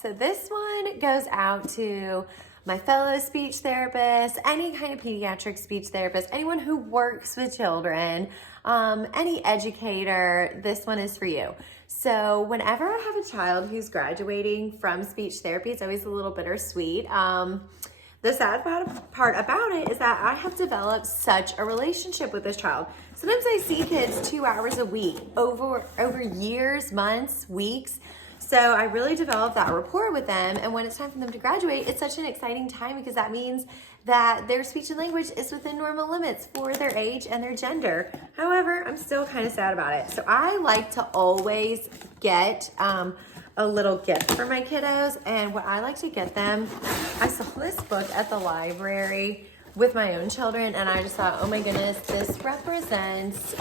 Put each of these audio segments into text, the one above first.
So this one goes out to my fellow speech therapists, any kind of pediatric speech therapist, anyone who works with children, any educator, this one is for you. So whenever I have a child who's graduating from speech therapy, it's always a little bittersweet. The sad part about it is that I have developed such a relationship with this child. Sometimes I see kids 2 hours a week over years, months, weeks. So I really developed that rapport with them. And when it's time for them to graduate, it's such an exciting time because that means that their speech and language is within normal limits for their age and their gender. However, I'm still kind of sad about it. So I like to always get a little gift for my kiddos. And what I like to get them, I saw this book at the library with my own children, and I just thought, oh my goodness, this represents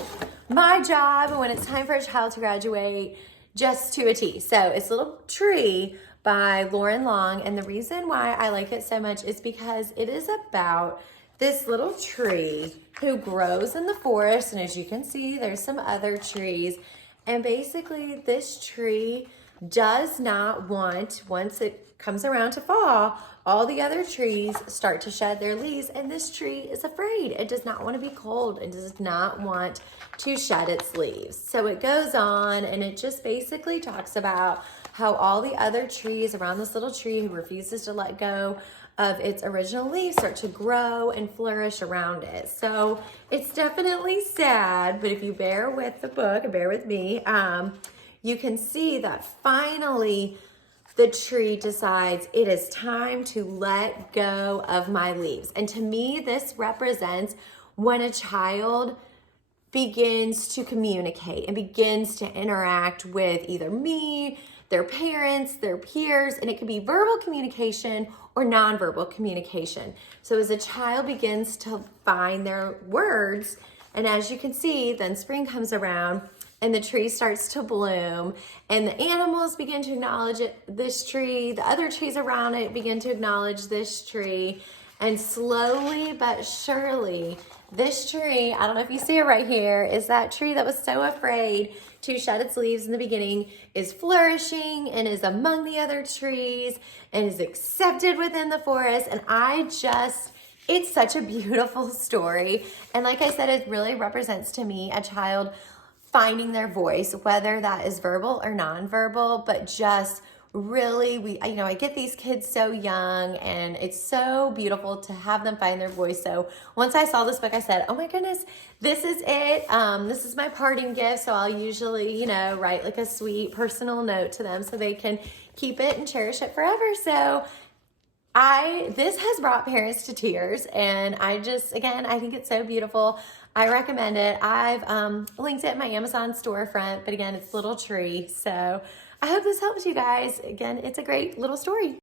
my job when it's time for a child to graduate, just to a T. So it's a little tree by Lauren Long, and the reason why I like it so much is because it is about this little tree who grows in the forest, and as you can see, there's some other trees, and basically this tree does not want, once it comes around to fall, all the other trees start to shed their leaves, and this tree is afraid. It does not want to be cold. It does not want to shed its leaves. So it goes on, and it just basically talks about how all the other trees around this little tree who refuses to let go of its original leaves start to grow and flourish around it. So it's definitely sad, but if you bear with the book and bear with me, you can see that finally the tree decides it is time to let go of my leaves. And to me, this represents when a child begins to communicate and begins to interact with either me, their parents, their peers, and it can be verbal communication or nonverbal communication. So as a child begins to find their words, and as you can see, then spring comes around, and the tree starts to bloom, and the animals begin to acknowledge this tree. The other trees around it begin to acknowledge this tree. And slowly but surely, this tree, I don't know if you see it right here, is that tree that was so afraid to shed its leaves in the beginning, is flourishing and is among the other trees and is accepted within the forest. And it's such a beautiful story. And like I said, it really represents to me a child finding their voice, whether that is verbal or nonverbal, but just really, I get these kids so young, and it's so beautiful to have them find their voice. So once I saw this book, I said, oh my goodness, this is it. This is my parting gift. So I'll usually, write like a sweet personal note to them so they can keep it and cherish it forever. So this has brought parents to tears, and I think it's so beautiful. I recommend it. I've linked it in my Amazon storefront, but again, it's Little Tree. So I hope this helps you guys. Again, it's a great little story.